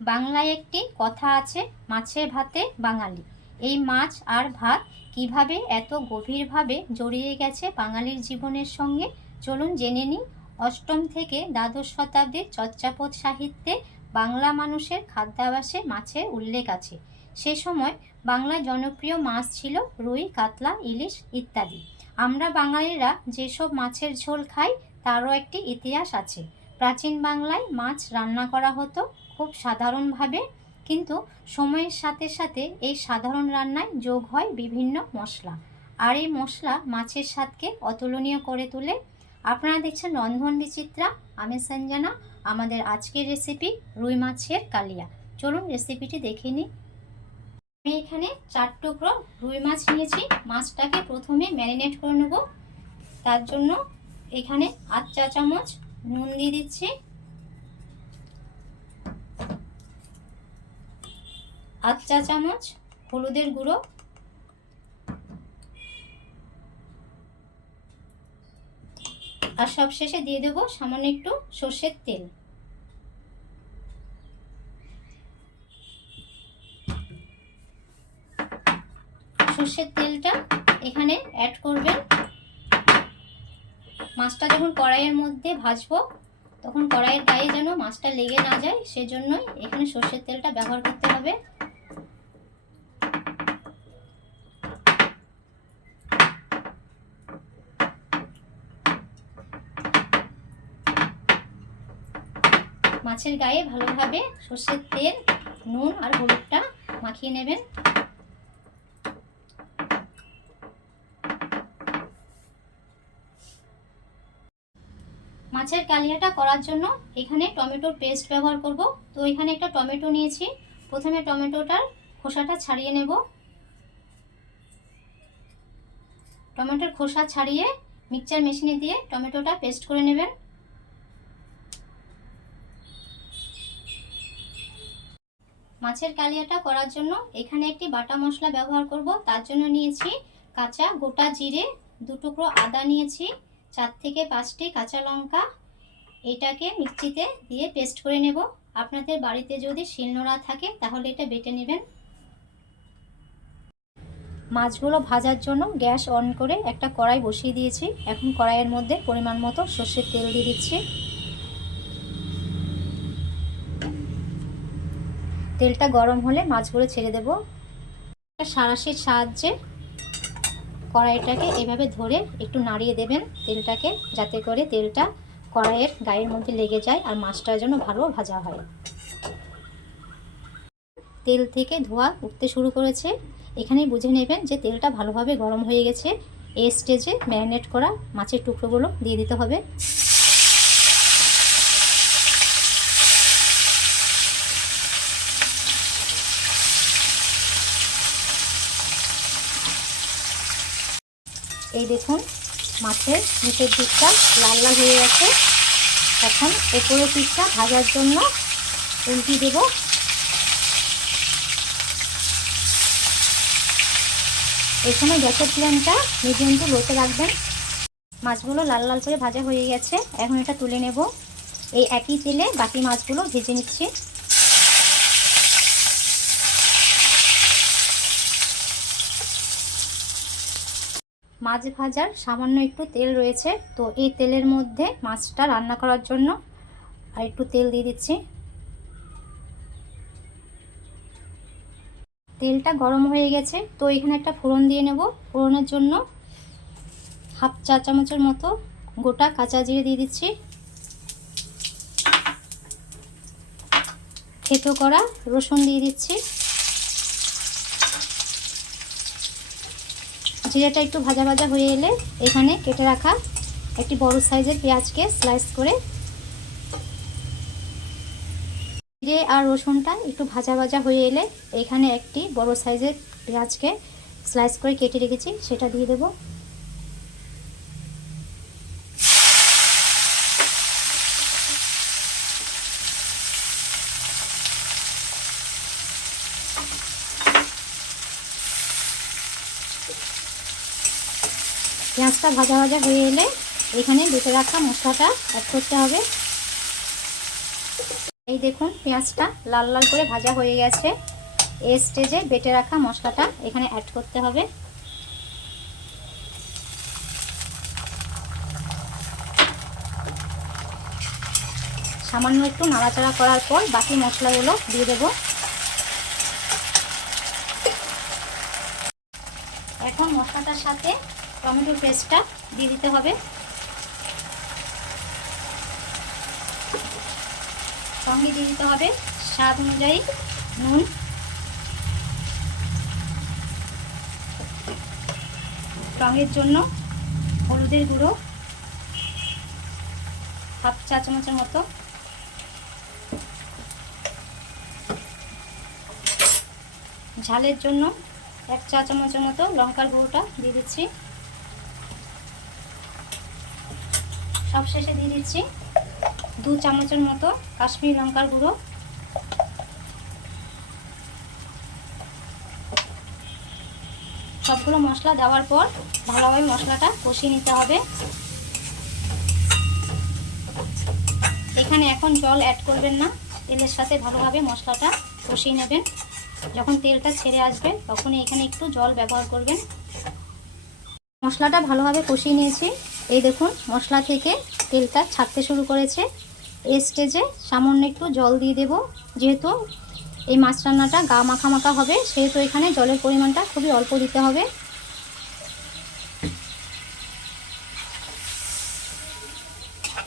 বাংলায় একটি কথা আছে, মাছে ভাতে বাঙালি। এই মাছ আর ভাত কিভাবে এত গভীরভাবে জড়িয়ে গেছে বাঙালির জীবনের সঙ্গে, চলুন জেনে নিই। অষ্টম থেকে দ্বাদশ শতাব্দীর চর্যাপদ সাহিত্যে বাংলা মানুষের খাদ্যাভ্যাসে মাছের উল্লেখ আছে। সে সময় বাংলার জনপ্রিয় মাছ ছিল রুই, কাতলা, ইলিশ ইত্যাদি। আমরা বাঙালিরা যেসব মাছের ঝোল খাই তারও একটি ইতিহাস আছে। প্রাচীন বাংলায় মাছ রান্না করা হতো খুব সাধারণভাবে, কিন্তু সময়ের সাথে সাথে এই সাধারণ রান্নায় যোগ হয় বিভিন্ন মশলা, আর এই মশলা মাছের স্বাদকে অতুলনীয় করে তোলে। আপনারা দেখছেন রন্ধন বিচিত্রা, আমি সঞ্জনা। আমাদের আজকের রেসিপি রুই মাছের কালিয়া। চলুন রেসিপিটি দেখে নিই। আমি এখানে 4 টুকরো রুই মাছ নিয়েছি। মাছটাকে প্রথমে ম্যারিনেট করে নেব। তার জন্য এখানে 8 চা চামচ নুন দিয়ে দিচ্ছি, 8 চা চামচ হলুদের গুঁড়ো, আর সবশেষে দিয়ে দেব সামান্য একটু সর্ষের তেল। সর্ষের তেলটা এখানে অ্যাড করবেন। মাছটা যখন কড়াইয়ের মধ্যে ভাজবো তখন কড়াইয়ের গায়ে যেন মাছটা লেগে না যায়, সেজন্যই এখানে সর্ষের তেলটা ব্যবহার করতে হবে। মাছের গায়ে ভালোভাবে সর্ষের তেল, নুন আর হলুদটা মাখিয়ে নেবেন। মাছের কালিয়াটা করার জন্য এখানে টমেটোর পেস্ট ব্যবহার করব। তো এখানে একটা টমেটো নিয়েছি। প্রথমে টমেটোটার খোসাটা ছাড়িয়ে নেব। টমেটোর খোসা ছাড়িয়ে মিক্সচার মেশিনে দিয়ে টমেটোটা পেস্ট করে নেবেন। মাছের কালিয়াটা করার জন্য এখানে একটি বাটা মশলা ব্যবহার করব। তার জন্য নিয়েছি কাঁচা গোটা জিরে, 2 টুকরো আদা নিয়েছি, 4 থেকে 5টি কাঁচা লঙ্কা। এটাকে মিক্সিতে দিয়ে পেস্ট করে নেব। আপনাদের বাড়িতে যদি শিলনোড়া থাকে তাহলে এটা বেটে নেবেন। মাছগুলো ভাজার জন্য গ্যাস অন করে একটা কড়াই বসিয়ে দিয়েছি। এখন কড়াইয়ের মধ্যে পরিমাণ মতো সর্ষের তেল দিয়ে দিচ্ছি। তেলটা গরম হলে মাছগুলো ছেড়ে দেব। সাঁড়াশির সাহায্যে কড়াইটাকে এভাবে ধরে একটু নাড়িয়ে দেবেন তেলটাকে, যাতে করে তেলটা কড়াইয়ের গায়ের মধ্যে লেগে যায় আর মাছটার জন্য ভালো ভাজা হয়। তেল থেকে ধোঁয়া উঠতে শুরু করেছে। এখানেই বুঝে নেবেন যে তেলটা ভালোভাবে গরম হয়ে গেছে। এই স্টেজে ম্যারিনেট করা মাছের টুকরোগুলো দিয়ে দিতে হবে। এই দেখুন মাছের নিচের দিকটা লাল লাল হয়ে গেছে। এখন উপরের দিকটা ভাজার জন্য উল্টিয়ে দেব। এই সময় গ্যাসের ফ্লেমটা মিডিয়াম টু লোতে রাখবেন। মাছগুলো লাল লাল করে ভাজা হয়ে গেছে। এখন এটা তুলে নেব। এই একই তেলে বাকি মাছগুলো ভেজে নিচ্ছি। মাছ ভাজার সামান্য একটু তেল রয়েছে, তো এই তেলের মধ্যে মাছটা রান্না করার জন্য আর একটু তেল দিয়ে দিচ্ছি। তেলটা গরম হয়ে গেছে, তো এখানে একটা ফোড়ন দিয়ে নেব। ফোড়নের জন্য 1/2 চা চামচের মতো গোটা কাঁচা জিরে দিয়ে দিচ্ছি। থেতো করা রসুন দিয়ে দিচ্ছি। জিরেটা একটু ভাজা ভাজা হয়ে এলে এখানে কেটে রাখা একটি বড় সাইজের পেঁয়াজকে স্লাইস করে, জিরে আর রসুনটা একটু ভাজা ভাজা হয়ে এলে এখানে একটি বড় সাইজের পেঁয়াজকে স্লাইস করে কেটে রেখেছি, সেটা দিয়ে দেব। পেঁয়াজটা ভাজা ভাজা হয়ে এলে এখানে বেটে রাখা মশলাটা অ্যাড করতে হবে। এই দেখুন পেঁয়াজটা লাল লাল করে ভাজা হয়ে গেছে। এই স্টেজে বেটে রাখা মশলাটা এখানে অ্যাড করতে হবে। সামান্য একটু নাড়াচাড়া করার পর বাকি মশলাগুলো দিয়ে দেব। এখন মশলাটার সাথে টমেটো পেস্টটা দিয়ে দিতে হবে। সঙ্গে দিয়ে দিতে হবে স্বাদ অনুযায়ী নুন, রঙের জন্য হলুদের গুঁড়ো হাফ চা চামচের মতো, ঝালের জন্য 1 চা চামচের মতো লঙ্কার গুঁড়োটা দিয়ে দিচ্ছি। সবশেষে দিয়ে দিচ্ছি 2 চামচের মতো কাশ্মীরি লঙ্কার গুঁড়ো। সবগুলো মশলা দেওয়ার পর ভালোভাবে মশলাটা কষিয়ে নিতে হবে। এখানে এখন জল অ্যাড করবেন না, তেলের সাথে ভালোভাবে মশলাটা কষিয়ে নেবেন। যখন তেলটা ছেড়ে আসবে তখনই এখানে একটু জল ব্যবহার করবেন। মশলাটা ভালোভাবে কষিয়ে নিয়েছি। এই দেখুন মশলা থেকে তেলটা ছাড়তে শুরু করেছে। এই স্টেজে সামান্য একটু জল দিয়ে দেব। যেহেতু এই মাছ রান্নাটা গা মাখা মাখা হবে, সেহেতু এখানে জলের পরিমাণটা খুবই অল্প দিতে হবে।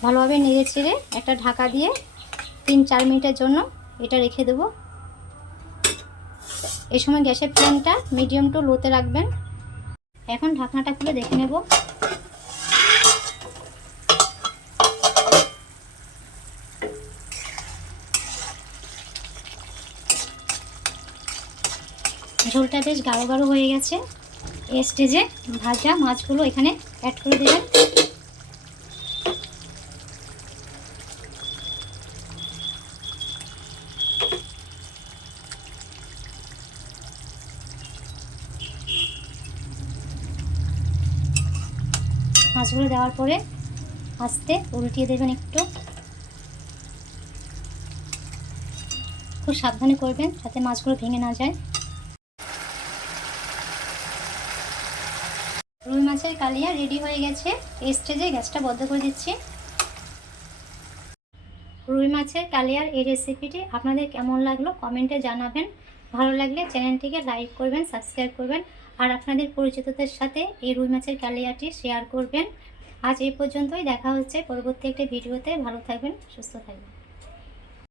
ভালোভাবে নেড়ে চেড়ে একটা ঢাকা দিয়ে 3-4 মিনিটের জন্য এটা রেখে দেব। এই সময় গ্যাসের ফ্লেমটা মিডিয়াম টু লোতে রাখবেন। এখন ঢাকনাটা খুলে দেখে নেব। ঝোলটা বেশ গাঢ় গাঢ় হয়ে গেছে। এই স্টেজে ভাজা মাছগুলো এখানে অ্যাড করে দেবেন। মাছগুলো দেওয়ার পরে আস্তে উল্টিয়ে দেবেন। একটু খুব সাবধানে করবেন যাতে মাছগুলো ভেঙে না যায়। রুই মাছের কালিয়া রেডি হয়ে গেছে। এই স্টেজে গ্যাসটা বন্ধ করে দিচ্ছি। রুই মাছের কালিয়ার এই রেসিপিটি আপনাদের কেমন লাগলো কমেন্টে জানাবেন। ভালো লাগলে চ্যানেলটিকে লাইক করবেন, সাবস্ক্রাইব করবেন আর আপনাদের পরিচিতদের সাথে এই রুই মাছের কালিয়াটি শেয়ার করবেন। আজ এই পর্যন্তই। দেখা হচ্ছে পরবর্তী একটা ভিডিওতে। ভালো থাকবেন, সুস্থ থাকবেন।